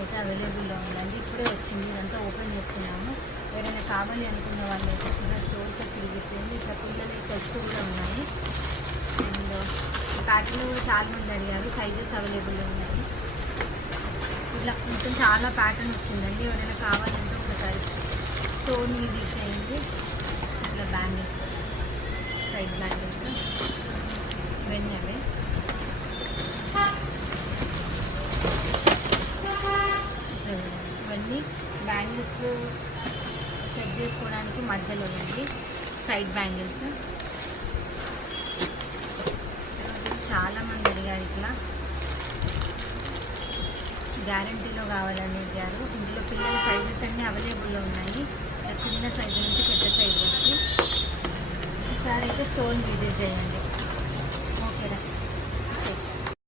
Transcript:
అయితే అవైలబుల్లో ఉందండి. ఇప్పుడే వచ్చింది, ఇదంతా ఓపెన్ చేస్తున్నాము. ఎవరైనా కావాలి అనుకున్న వాళ్ళు అయితే కూడా స్టోర్కి వచ్చి విజిట్ చేయండి. ఇట్లా పిల్లలు సెట్స్ కూడా ఉన్నాయి. అండ్ ప్యాటర్న్ కూడా చాలామంది అడిగారు, సైజెస్ అవైలబుల్లో ఉన్నాయి. ఇట్లా మొత్తం చాలా ప్యాటర్న్ వచ్చిందండి. ఎవరైనా కావాలంటే ఒకసారి స్టోర్ని విజిట్ చేయండి. ఇట్లా బ్యాంగిల్స్, సైడ్ బ్యాంగిల్స్ ఇవన్నీ అవే. ఇవన్నీ బ్యాంగిల్స్ సెట్ చేసుకోవడానికి మధ్యలో ఉంది సైడ్ బ్యాంగిల్స్. చాలామంది అడిగారు, ఇట్లా గ్యారంటీలో కావాలని అడిగారు. ఇందులో పిల్లల సైజెస్ అన్నీ అవైలబుల్లో ఉన్నాయి, చిన్న సైజు నుంచి పెద్ద సైజు వరకు. ఒకసారి అయితే స్టోర్ విజిట్ చేయండి.